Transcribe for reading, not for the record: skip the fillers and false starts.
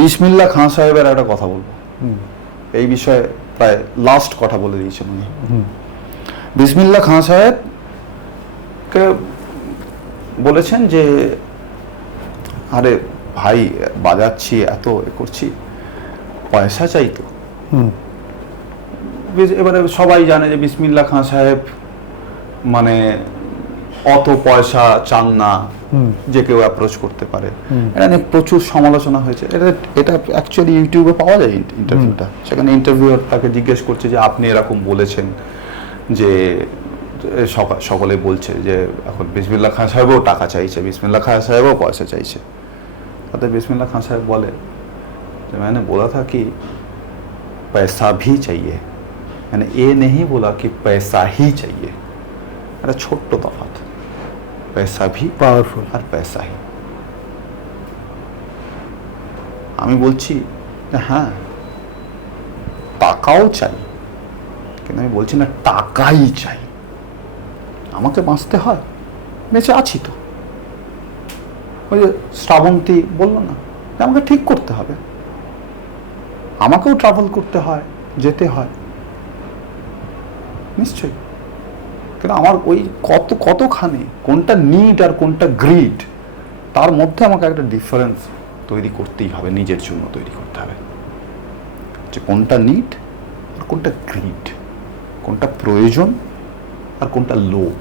বিসমিল্লাহ খান সাহেবের একটা কথা বলবো, এই বিষয়ে প্রায় লাস্ট কথা বলে দিয়েছেন উনি। বিসমিল্লাহ খান সাহেবকে বলেছেন যে আরে ভাই বাজাচ্ছি, এত করছি, পয়সা চাই তো। এবারে সবাই জানে যে বিসমিল্লাহ খান সাহেব মানে অত পয়সা চান না, যে কেউ অ্যাপ্রোচ করতে পারে। এটা নিয়ে প্রচুর সমালোচনা হয়েছে। এটা অ্যাকচুয়ালি ইউটিউবে পাওয়া যায় ইন্টারভিউটা। সেখানে ইন্টারভিউয়ার তাকে জিজ্ঞেস করছে যে আপনি এরকম বলেছেন যে সকলে বলছে যে এখন বিসমিল্লাহ খান সাহেবও টাকা চাইছে, বিসমিল্লাহ খান সাহেবও পয়সা চাইছে। তাতে বিসমিল্লাহ খান সাহেব বলে যে मैंने बोला था कि पैसा भी चाहिए, मैंने ये नहीं बोला कि पैसा ही चाहिए। একটা ছোট্ট তফাৎ, पैसा भी পাওয়ারফুল আর पैसा ही। আমি বলছি যে হ্যাঁ টাকাও চাই, কিন্তু আমি বলছি না টাকাই চাই। আমাকে বাঁচতে হয়, বেঁচে আছি তো। ওই যে শ্রাবন্তী বললো না, আমাকে ঠিক করতে হবে, আমাকেও ট্রাভেল করতে হয়, যেতে হয় নিশ্চয়ই। কিন্তু আমার ওই কতখানি কোনটা নিড আর কোনটা গ্রিড, তার মধ্যে আমাকে একটা ডিফারেন্স তৈরি করতেই হবে, নিজের জন্য তৈরি করতে হবে যে কোনটা নিড আর কোনটা গ্রিড, কোনটা প্রয়োজন আর কোনটা লোভ।